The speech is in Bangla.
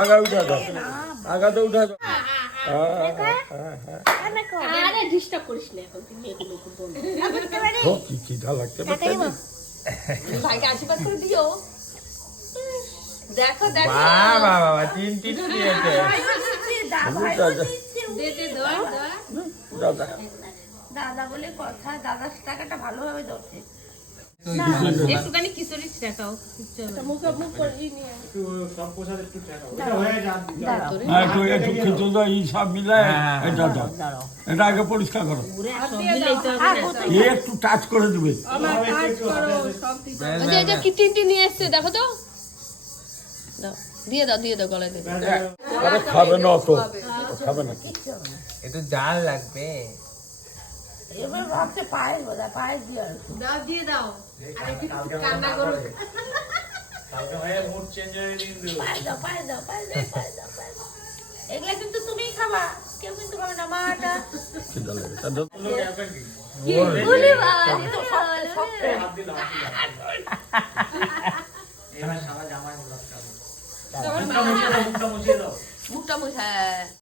আগা উঠা দাও, আগা তো উঠা দাও। ডিস্টার্ব করিস না এখন, তুই এগুলো কি খিদা লাগছে ভাইকে আশীর্বাদ করে দিও। দেখো দেখো বাবা বাবা তিন দিয়েছে। দাদা বলে কথা, দাদার টাকাটা ভালোভাবে ধরছে। একটুখানি খিচুড়ি শেখাও, সব মিলে এটা আগে পরিষ্কার করো, একটু টাচ করে দেবে। কি তিনটি নিয়ে এসছে দেখো তো, দিয়ে দাও দিয়ে দাও, গলায় দিয়ে দাও। খাবে না তো, খাবে না। একটু জাল লাগবে। এবার ভাবছে পায়েস বোধহয়, পায়েস দিয়ে দাও, দিয়ে দাও। আর একটু কান্না করো, কালকে ভাইয়া মুড চেঞ্জ হয়ে কিন্তু। পায়েস দাও পায়েস দাও পায়েস দাও পায়েস দাও পায়েস দাও। এগুলা কিন্তু তুমিই খাবা, কেউ কিন্তু খাবে না। মাটা গুলি বাবা তো শক্ত হাত দিল, এবার সারা জামাই মুখটা মুছে দাও, মুখটা মুছে দাও। মুখটা মুছে